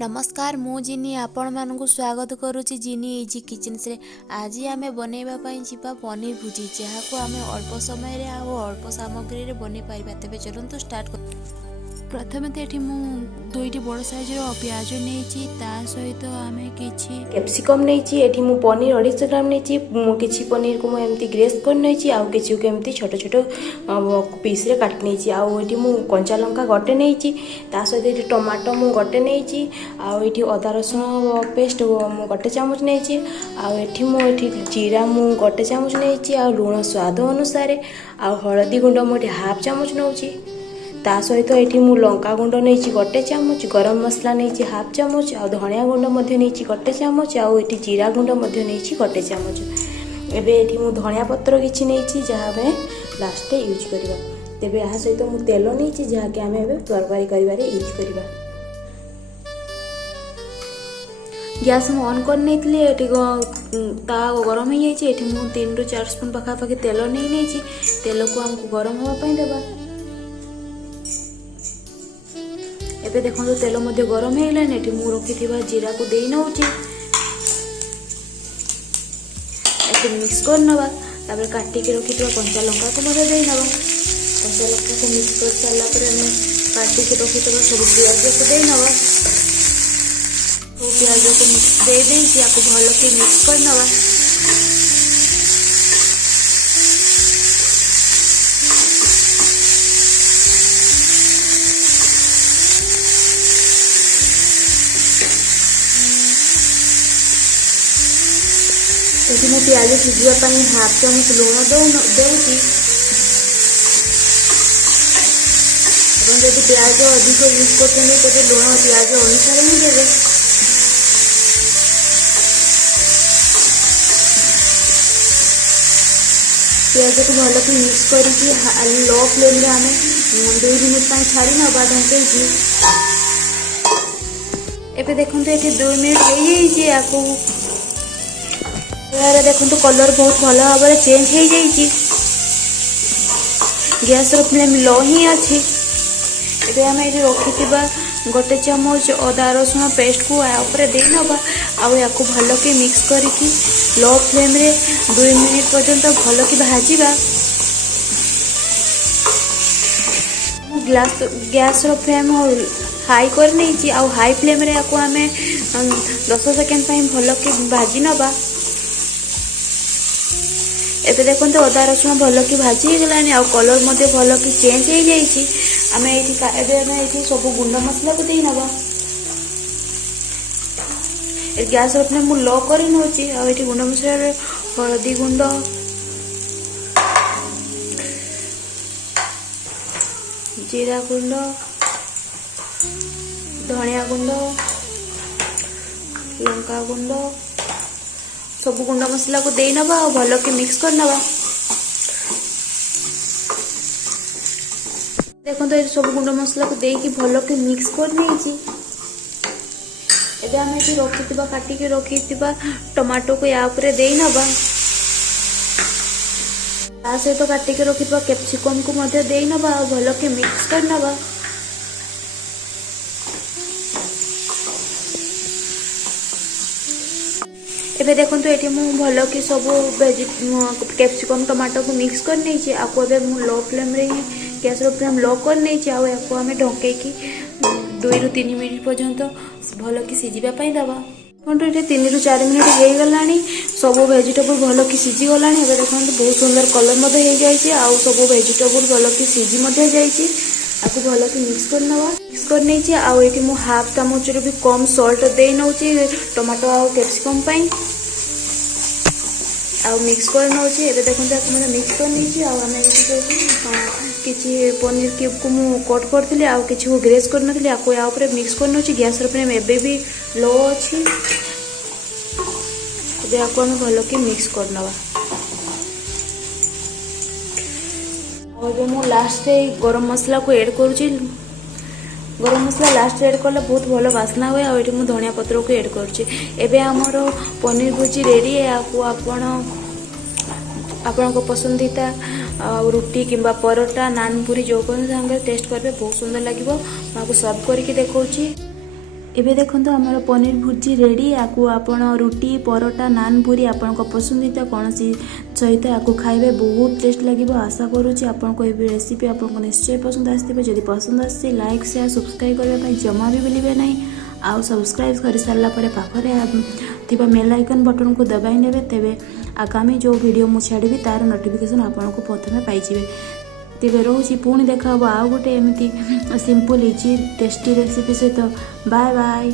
नमस्कार मु जिनी आपण मानक स्वागत करुच्ची जिनी इजी किचन से। आज आम बनैबा जीवा पनीर भुजी जहाँ आम अल्प समय अल्प सामग्री बन पार। तेज चलतु स्टार्ट कर। प्रथम तो ये दुईटी बड़ साइज प्याज नहीं सहित आम कि कैप्सिकम नहीं मु पनीर 250 ग्राम नहीं कि पनीर को मुझे ग्रेस कर नहीं आउ किसी को एमती छोट छोट पीस रे काट नहीं आउटी मु कंचा लंका गोटे नहीं सहित ये टमाटो मु गोटे नहीं आउटी अदा रसुण पेस्ट मु गोटे चामच नहीं आउटी जीरा मु गोटे चामच नहीं आ लुण स्वाद अनुसार आ हलदी गुंड मुझे हाफ चामच नौ ता सहित ये मु लंका गुंड नहीं गोटे चामच गरम मसला नहीं हाफ चामच आ धनिया गुंड नहीं गोटे चामच आउ ये जीरा गुंड नहीं गोटे चामच। एबे ये मु धनिया पत्र किसी नहीं जहाँ आम लास्ट यूज करवा। तेबे यहाँ सहित मु तेल नहीं जहाँकि आम तरकारी कर यूज करवा। गैस मु ऑन कर नहीं ता गरम हो जाए मु 3 ରୁ 4 स्पून पखापाखि तेल नहीं तेल को आमको गरम होगापाई देवा। एबे देखो तेल मध्य गरम हो गलानी मु रखी जीरा को दे नौ मिक्स कर नवा। तापर काटिक रखी कंचा लंका को मध्य दे नवा। कंचा लंका को मिक्स कर सारा काटिक रखी सब प्याज को दे नवा। प्याज को मिक्स दे भल के मिक्स कर नवा। ये मु प्याज सिझापी हाफ चामच लुण दूसरी जब प्याज अधिक यूज कर लुण प्याज अनुसार ही देवे। प्याज को भल कि मिक्स करके लो फ्लेम रे आम 2 मिनिट छाड़ी नवा ढंकई। एबे देखो ये 2 मिनिट हो देखो कलर बहुत भल भाव में चेंज हो जाइए। गैस फ्लेम लो ही अच्छी। एबे आम ये रखी गोटे चामच अदा रसुण पेस्ट को दे नवा या भल के मिक्स करके लो फ्लेम रे 2 मिनिट पर्यंत भल की भाजवा। गैस फ्लेम हाई कर नहीं हाई फ्लेम रे आम 10 सेकेंड भल के भाजी नवा। एबे देखो अदा रसुण भल की भाजी गलानी आ कलर मध्य भल की चेंज हो जाइए। आम ये सब गुंड मसला को दे नवा। गैस फ्लेम मु लो कर नौची गुंड मसला हलदी गुंड जीरा गुंड धनिया गुंड लंका गुंड सब गुंड मसला को दे नवा और भल के मिक्स कर नवा। देखो ये सब गुंड मसला को देकी भल के मिक्स कर नहीं। एबे आम ये रखी काटिक रखी टमाटो को या ऊपर दे नवा। सहित काटिक रखी कैप्सिकम को मध्य दे नवा और भल के मिक्स कर नवा। एबे देखो ये मु भल कि सब कैप्सिकम टमाटो को मिक्स कर नहीं आपको मु लो फ्लेम रे गैस फ्लेम लो कर नहीं आम ढंकई 2 ରୁ 3 मिनिट पर्यंत भल कि सिझापी दवा। ये 3 ରୁ 4 मिनिट हो गलानी सब वेजिटेबल भल कि सिझी गलानी। एबे देखो बहुत सुंदर कलर मध्य हो जाए आउ सब वेजिटेबल भल कि सिझी मध्य जाइए। आपको भल कि मिक्स कर नवा। मिक्स कर नहीं आउ ये मु हाफ चामच भी कम सॉल्ट दे नौ टमाटो आ कैप्सिकम आउ मिक्स कर नौची। एबे देखो मैंने मिक्स कर नहीं आम किसी पनीर क्यूब को मु कट करी आउ किसी को ग्रेस कर नी या मिक्स कर नौची। गैस फ्लेम एबे भी लो अच्छी। एबे आपको आम भल कि मिक्स कर नवा। और मु लास्ट गरम मसला को ऐड करुँची। गरम मसला लास्ट ऐड कले बहुत भल बास्ना हुए और ये धनिया पत्र को ऐड करुँची। एबे आमर पनीर भुजी रेडी है। आपण पसंदीदा रुटी किंबा परोटा नान पूरी जो सांगे टेस्ट करेंगे बहुत सुंदर लगे। मैं सर्व करके देखा। एबे देखो आमर पनीर भुर्जी रेडी। आपको आपण रुटी परोटा नान पूरी आपण पसंदीदा कौन सहित आपको खाइबे बहुत टेस्ट लगे। आशा करुँची आपको ये रेसिपी आपको निश्चय पसंद आसो। जदि पसंद आसे लाइक शेयर सब्सक्राइब करने जमा भी भूलिए ना। आउ सब्सक्राइब कर सारा पाखे बेल आइकन बटन को दबाई ने तेरे आगामी जो वीडियो मुझे छाड़ी तार नोटिफिकेशन आपको प्रथम पाइबे। तेरे रोची पुणी देखा आउ गोटे एमती सिंपल इजी टेस्टी रेसिपी सहित। Bye bye.